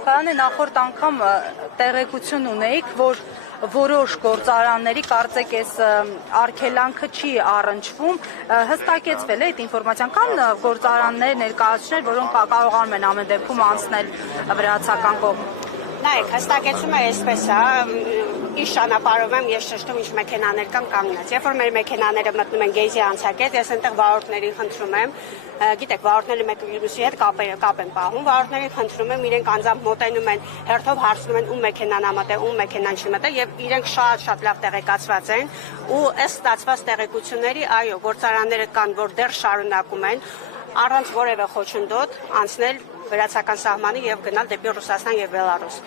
Քանի նախորդ անգամ տեղեկություն ունեիք, որ որոշ գործարանների կարծեք այս արգելանքը չի առնչվում, հստակեցվել է այդ ինֆորմացիան, կան գործարաններ, ներկայացուցիչներ, որոնք կարողանում են ամեն դեպքում անցնել վրացական կողմ։ Նայեք, հստակեցումը այսպես է, իշ ճանապարհով եմ, ես շշտում ինչ մեքենաներ կան կանգնած։ Երբ որ մեր մեքենաները մտնում են գեյզի անցակետ, ես այնտեղ վարորդներին խնդրում եմ, գիտեք, վարորդները մեկը մյուսի հետ կապ են պահում, վարորդներին խնդրում եմ, իրենք անձամբ մոտենում են, հերթով հարցնում են ում մեքենան ա մտել, ում մեքենան չի մտել, եւ իրենք շատ լավ տեղեկացված են ու ըստ ստացված տեղեկությունների, այո, գործարանները կան, որ դեռ շարունակում են առանց որևէ խոչընդոտ անցնել վրացական սահմանը եւ գնալ դեպի Ռուսաստան եւ Բելարուս։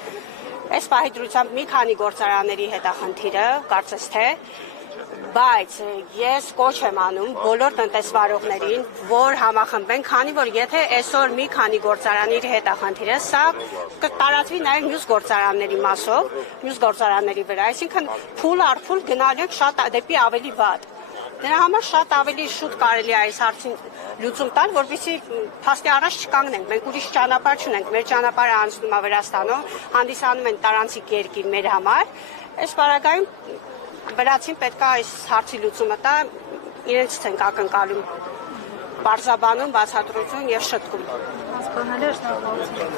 Այս պահի դրությամբ մի քանի գործարանների հետ է խնդիրը, կարծես թե, բայց ես կոչ եմ անում բոլոր տնտեսվարողներին, որ համախմբեն, քանի որ եթե այսօր մի քանի գործարանի հետ է խնդիրը, սա կտարածվի նաեւ մյուս գործարանների մասով, մյուս գործարանների վրա, այսինքն փուլ առ փուլ գնալու ենք շատ դեպի ավելի վատ։ Դրա համար շատ ավելի շուտ կարելի է այս հարցին լուծում տալ, որպեսզի փաստի առաջ չկանգնենք։ Մենք ուրիշ ճանապարհ չունենք, մեր ճանապարհը անցնում է Վրաստանով, հանդիսանում են տարանցիկ երկիր մեր համար։ Այս պարագայում վրացին պետք է այս հարցի լուծումը տա, իրենց ցենք ակնկալում, բարձաբանում, բացատրություն եւ շտկում։ Հասկանալի է, շնորհակալություն։